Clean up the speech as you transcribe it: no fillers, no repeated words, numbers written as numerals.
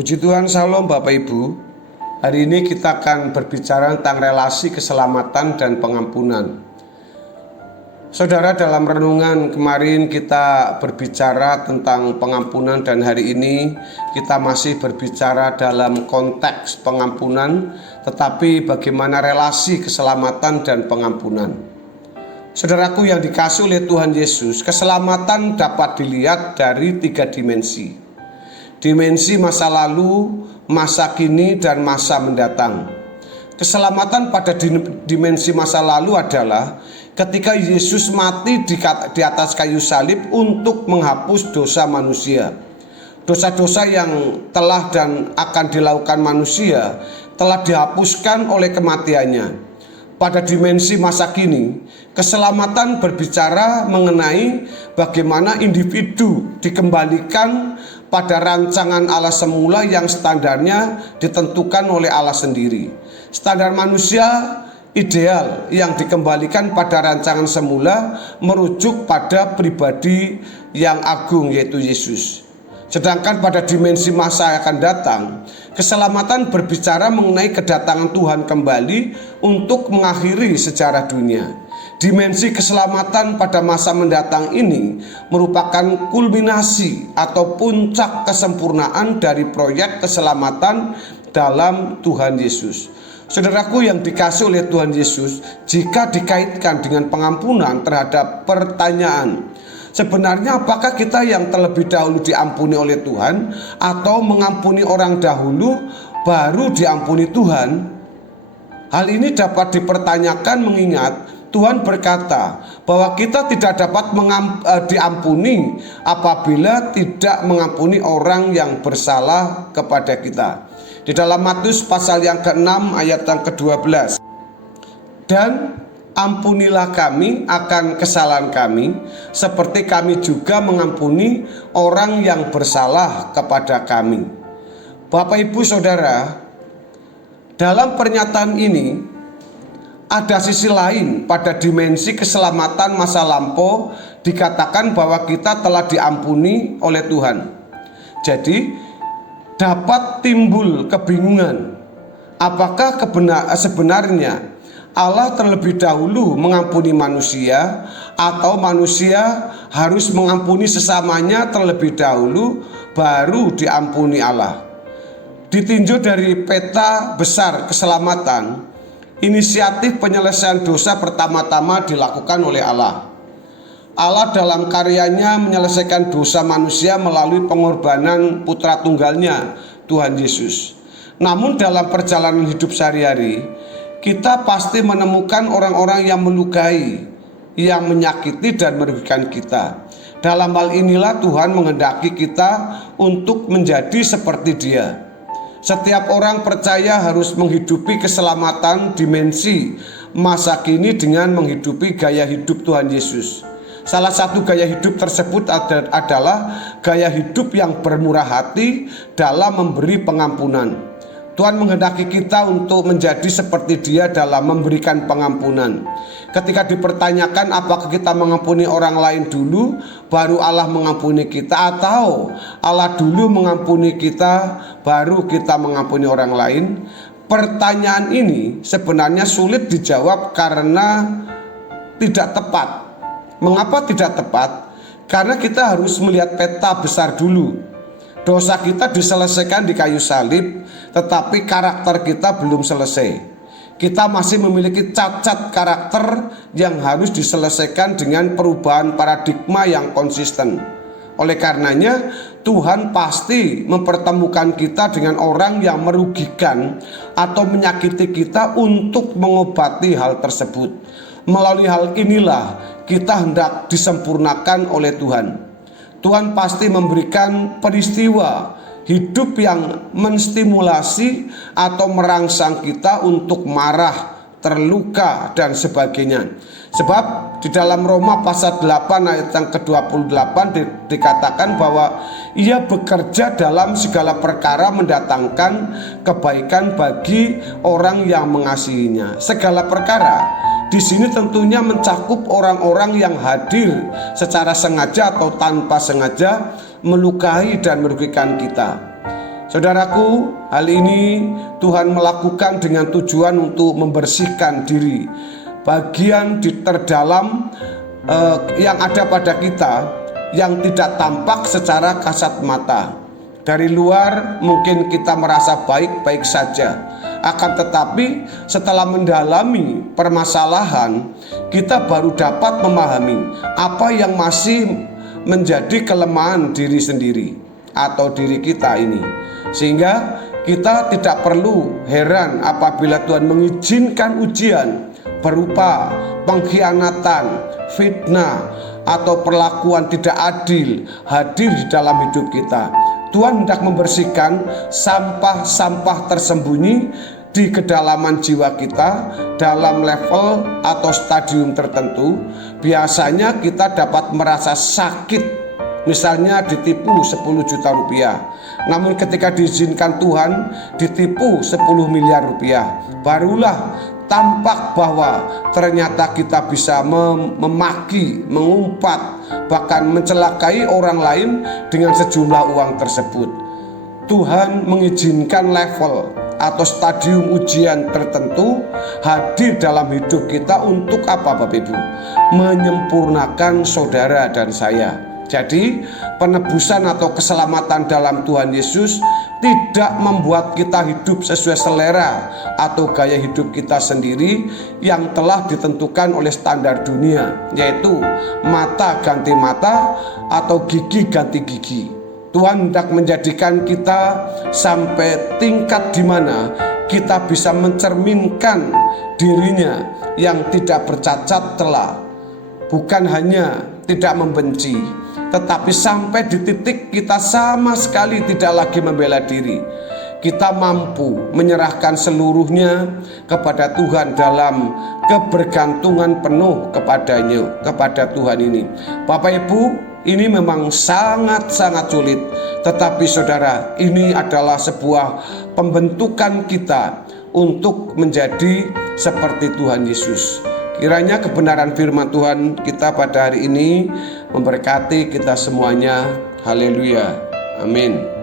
Puji Tuhan, Salam Bapak Ibu. Hari ini kita akan berbicara tentang relasi keselamatan dan pengampunan. Saudara, dalam renungan kemarin kita berbicara tentang pengampunan, dan hari ini kita masih berbicara dalam konteks pengampunan, tetapi bagaimana relasi keselamatan dan pengampunan. Saudaraku yang dikasihi oleh Tuhan Yesus, keselamatan dapat dilihat dari 3 dimensi. Dimensi masa lalu, masa kini, dan masa mendatang. Keselamatan pada dimensi masa lalu adalah ketika Yesus mati di atas kayu salib untuk menghapus dosa manusia. Dosa-dosa yang telah dan akan dilakukan manusia telah dihapuskan oleh kematiannya. Pada dimensi masa kini, keselamatan berbicara mengenai bagaimana individu dikembalikan pada rancangan Allah semula yang standarnya ditentukan oleh Allah sendiri. Standar manusia ideal yang dikembalikan pada rancangan semula merujuk pada pribadi yang agung, yaitu Yesus. Sedangkan pada dimensi masa yang akan datang, keselamatan berbicara mengenai kedatangan Tuhan kembali untuk mengakhiri sejarah dunia. Dimensi keselamatan pada masa mendatang ini merupakan kulminasi atau puncak kesempurnaan dari proyek keselamatan dalam Tuhan Yesus. Saudaraku yang dikasihi oleh Tuhan Yesus, jika dikaitkan dengan pengampunan terhadap pertanyaan, sebenarnya apakah kita yang terlebih dahulu diampuni oleh Tuhan atau mengampuni orang dahulu baru diampuni Tuhan? Hal ini dapat dipertanyakan mengingat Tuhan berkata bahwa kita tidak dapat diampuni apabila tidak mengampuni orang yang bersalah kepada kita. Di dalam Matius pasal yang ke-6 ayat yang ke-12. Dan ampunilah kami akan kesalahan kami, seperti kami juga mengampuni orang yang bersalah kepada kami. Bapak, Ibu, Saudara, dalam pernyataan ini ada sisi lain. Pada dimensi keselamatan masa lampau dikatakan bahwa kita telah diampuni oleh Tuhan. Jadi dapat timbul kebingungan, apakah sebenarnya Allah terlebih dahulu mengampuni manusia atau manusia harus mengampuni sesamanya terlebih dahulu baru diampuni Allah. Ditinjau dari peta besar keselamatan, inisiatif penyelesaian dosa pertama-tama dilakukan oleh Allah. Allah dalam karyanya menyelesaikan dosa manusia melalui pengorbanan putra tunggalnya, Tuhan Yesus. Namun dalam perjalanan hidup sehari-hari, kita pasti menemukan orang-orang yang melukai, yang menyakiti dan merugikan kita. Dalam hal inilah Tuhan menghendaki kita untuk menjadi seperti Dia. Setiap orang percaya harus menghidupi keselamatan dimensi masa kini dengan menghidupi gaya hidup Tuhan Yesus. Salah satu gaya hidup tersebut adalah gaya hidup yang bermurah hati dalam memberi pengampunan. Tuhan menghendaki kita untuk menjadi seperti Dia dalam memberikan pengampunan. Ketika dipertanyakan apakah kita mengampuni orang lain dulu baru Allah mengampuni kita, atau Allah dulu mengampuni kita baru kita mengampuni orang lain, pertanyaan ini sebenarnya sulit dijawab karena tidak tepat. Mengapa tidak tepat? Karena kita harus melihat peta besar dulu. Dosa kita diselesaikan di kayu salib, tetapi karakter kita belum selesai. Kita masih memiliki cacat karakter yang harus diselesaikan dengan perubahan paradigma yang konsisten. Oleh karenanya, Tuhan pasti mempertemukan kita dengan orang yang merugikan atau menyakiti kita untuk mengobati hal tersebut. Melalui hal inilah kita hendak disempurnakan oleh Tuhan. Tuhan pasti memberikan peristiwa hidup yang menstimulasi atau merangsang kita untuk marah, terluka, dan sebagainya. Sebab di dalam Roma pasal 8 ayat yang ke-28 dikatakan bahwa Ia bekerja dalam segala perkara mendatangkan kebaikan bagi orang yang mengasihinya. Segala perkara di sini tentunya mencakup orang-orang yang hadir secara sengaja atau tanpa sengaja melukai dan merugikan kita. Saudaraku, hal ini Tuhan melakukan dengan tujuan untuk membersihkan diri. Bagian terdalam yang ada pada kita yang tidak tampak secara kasat mata. Dari luar mungkin kita merasa baik-baik saja, akan tetapi setelah mendalami permasalahan, kita baru dapat memahami apa yang masih menjadi kelemahan diri sendiri atau diri kita ini. Sehingga kita tidak perlu heran apabila Tuhan mengizinkan ujian berupa pengkhianatan, fitnah, atau perlakuan tidak adil hadir di dalam hidup kita. Tuhan hendak membersihkan sampah-sampah tersembunyi di kedalaman jiwa kita dalam level atau stadium tertentu. Biasanya kita dapat merasa sakit, misalnya ditipu 10 juta rupiah. Namun ketika diizinkan Tuhan ditipu 10 miliar rupiah, barulah tampak bahwa ternyata kita bisa memaki, mengumpat, bahkan mencelakai orang lain dengan sejumlah uang tersebut. Tuhan mengizinkan level atau stadium ujian tertentu hadir dalam hidup kita untuk apa, Bapak Ibu? Menyempurnakan saudara dan saya. Jadi penebusan atau keselamatan dalam Tuhan Yesus tidak membuat kita hidup sesuai selera atau gaya hidup kita sendiri yang telah ditentukan oleh standar dunia, yaitu mata ganti mata atau gigi ganti gigi. Tuhan hendak menjadikan kita sampai tingkat di mana kita bisa mencerminkan dirinya yang tidak bercacat celah. Bukan hanya tidak membenci, tetapi sampai di titik kita sama sekali tidak lagi membela diri. Kita mampu menyerahkan seluruhnya kepada Tuhan dalam kebergantungan penuh kepadanya, kepada Tuhan ini. Bapak Ibu, ini memang sangat-sangat sulit. Tetapi saudara, ini adalah sebuah pembentukan kita untuk menjadi seperti Tuhan Yesus. Kiranya kebenaran firman Tuhan kita pada hari ini memberkati kita semuanya. Haleluya. Amin.